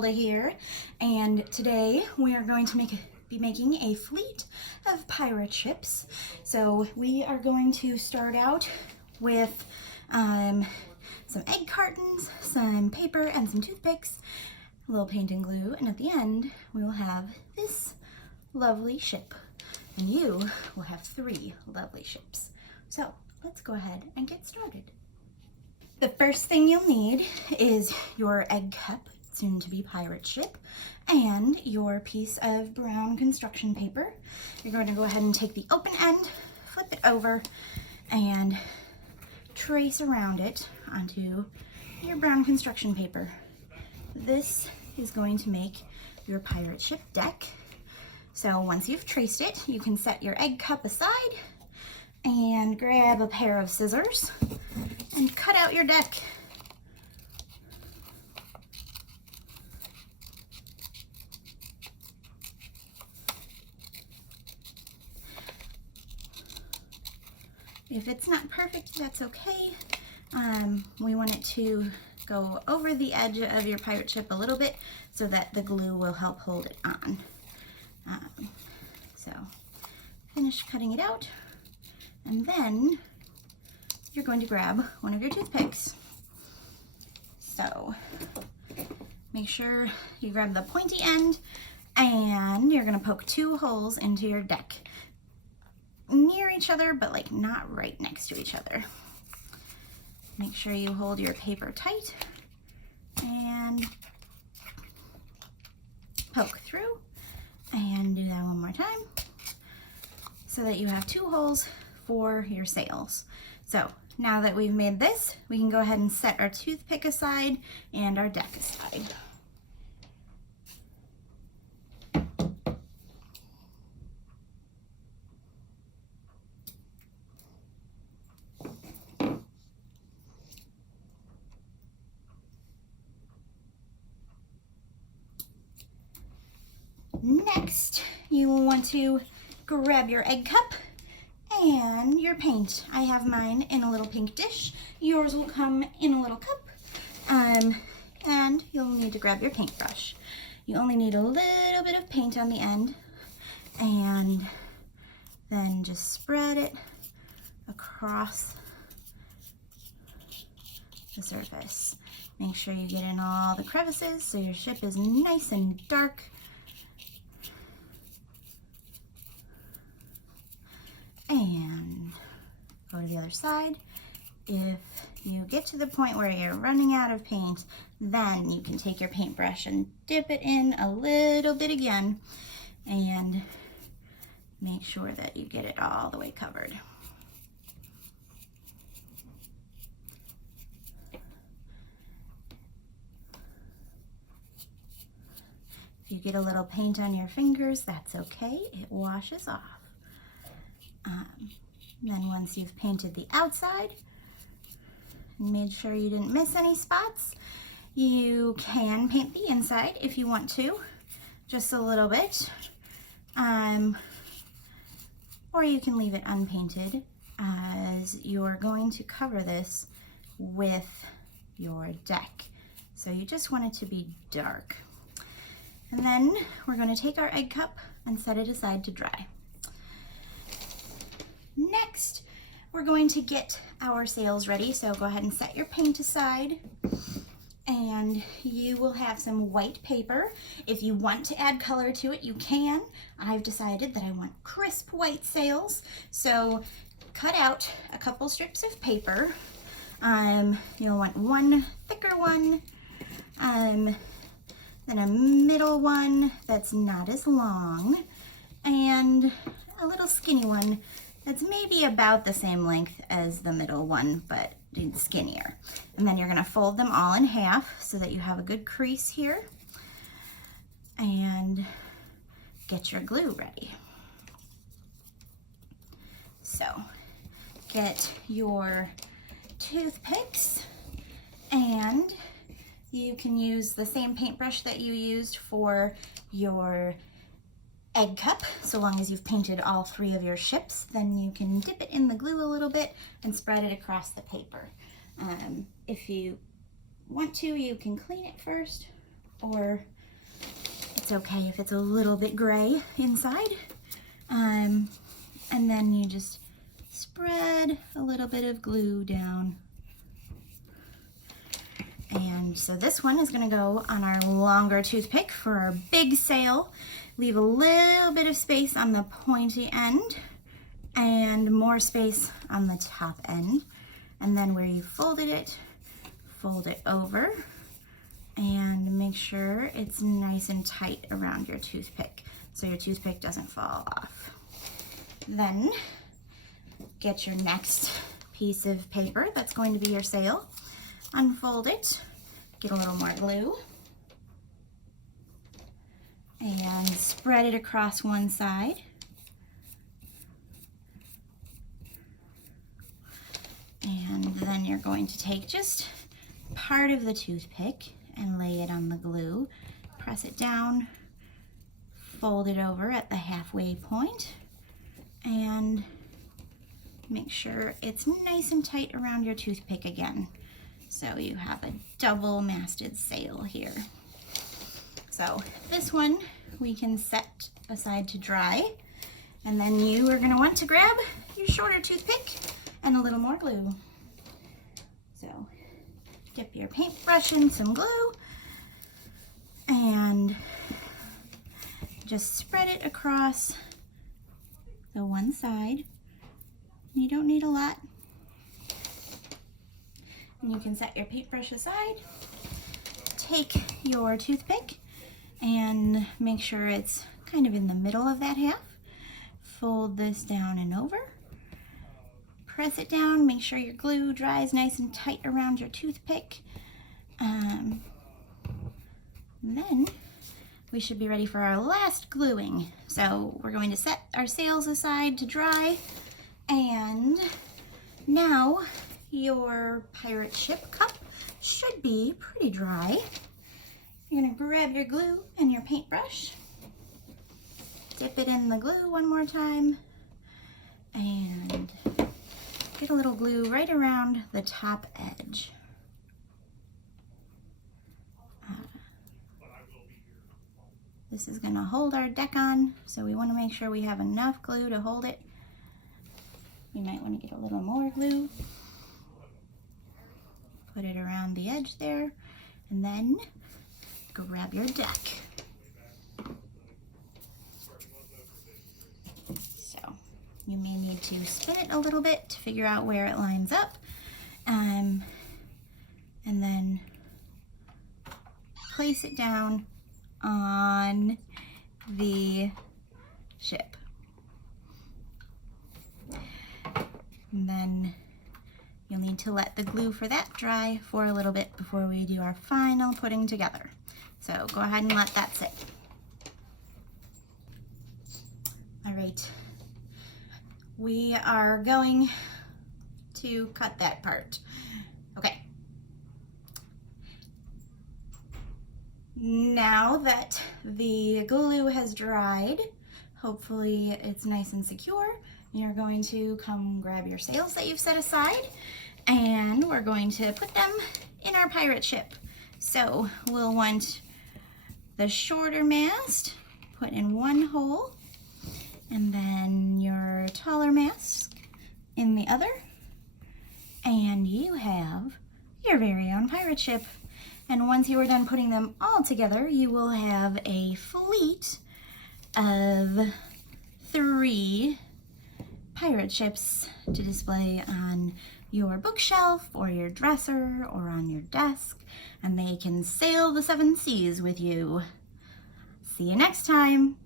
Isolda here, and today we are going to be making a fleet of pirate ships. So we are going to start out with some egg cartons, some paper, and some toothpicks, a little paint and glue, and at the end we will have this lovely ship, and you will have 3 lovely ships. So let's go ahead and get started. The first thing you'll need is your egg cup, soon to be pirate ship, and your piece of brown construction paper. You're going to go ahead and take the open end, flip it over, and trace around it onto your brown construction paper. This is going to make your pirate ship deck. So once you've traced it, you can set your egg cup aside and grab a pair of scissors and cut out your deck. If it's not perfect, that's okay. We want it to go over the edge of your pirate ship a little bit so that the glue will help hold it on. So finish cutting it out, and then you're going to grab one of your toothpicks. So make sure you grab the pointy end, and you're going to poke 2 holes into your deck, near each other, but like not right next to each other. Make sure you hold your paper tight and poke through, and do that one more time so that you have 2 holes for your sails. So now that we've made this, we can go ahead and set our toothpick aside and our deck aside. Next, you will want to grab your egg cup and your paint. I have mine in a little pink dish. Yours will come in a little cup. And you'll need to grab your paintbrush. You only need a little bit of paint on the end, and then just spread it across the surface. Make sure you get in all the crevices so your ship is nice and dark. And go to the other side. If you get to the point where you're running out of paint, then you can take your paintbrush and dip it in a little bit again and make sure that you get it all the way covered. If you get a little paint on your fingers, that's okay. It washes off. Then once you've painted the outside and made sure you didn't miss any spots, you can paint the inside if you want to, just a little bit, or you can leave it unpainted as you're going to cover this with your deck. So you just want it to be dark. And then we're going to take our egg cup and set it aside to dry. Next, we're going to get our sails ready, so go ahead and set your paint aside, and you will have some white paper. If you want to add color to it, you can. I've decided that I want crisp white sails, so cut out a couple strips of paper. You'll want one thicker one, then a middle one that's not as long, and a little skinny one that's maybe about the same length as the middle one, but skinnier. And then you're gonna fold them all in half so that you have a good crease here, and get your glue ready. So get your toothpicks, and you can use the same paintbrush that you used for your egg cup. So long as you've painted all 3 of your ships, then you can dip it in the glue a little bit and spread it across the paper. If you want to, you can clean it first. or it's okay if it's a little bit gray inside. And then you just spread a little bit of glue down. And so this one is gonna go on our longer toothpick for our big sail. Leave a little bit of space on the pointy end and more space on the top end. And then where you folded it, fold it over and make sure it's nice and tight around your toothpick so your toothpick doesn't fall off. Then get your next piece of paper that's going to be your sail. Unfold it, get a little more glue, and spread it across one side. And then you're going to take just part of the toothpick and lay it on the glue. Press it down, fold it over at the halfway point, and make sure it's nice and tight around your toothpick again. So you have a double masted sail here. So this one we can set aside to dry, and then you are going to want to grab your shorter toothpick and a little more glue. So dip your paintbrush in some glue and just spread it across the one side. You don't need a lot. And you can set your paintbrush aside. Take your toothpick and make sure it's kind of in the middle of that half. Fold this down and over. Press it down, make sure your glue dries nice and tight around your toothpick. Then we should be ready for our last gluing. So we're going to set our sails aside to dry, and now your pirate ship cup should be pretty dry. You're gonna grab your glue and your paintbrush, dip it in the glue one more time, and get a little glue right around the top edge. This is gonna hold our deck on, so we wanna make sure we have enough glue to hold it. You might wanna get a little more glue. Put it around the edge there, and then grab your deck. So you may need to spin it a little bit to figure out where it lines up, and then place it down on the ship. And then you'll need to let the glue for that dry for a little bit before we do our final putting together. So go ahead and let that sit. All right, we are going to cut that part. Okay. Now that the glue has dried, hopefully it's nice and secure, you're going to come grab your sails that you've set aside, and we're going to put them in our pirate ship. So we'll want the shorter mast put in one hole, and then your taller mast in the other, and you have your very own pirate ship. And once you are done putting them all together, you will have a fleet of 3 pirate ships to display on your bookshelf or your dresser or on your desk, and they can sail the 7 seas with you. See you next time.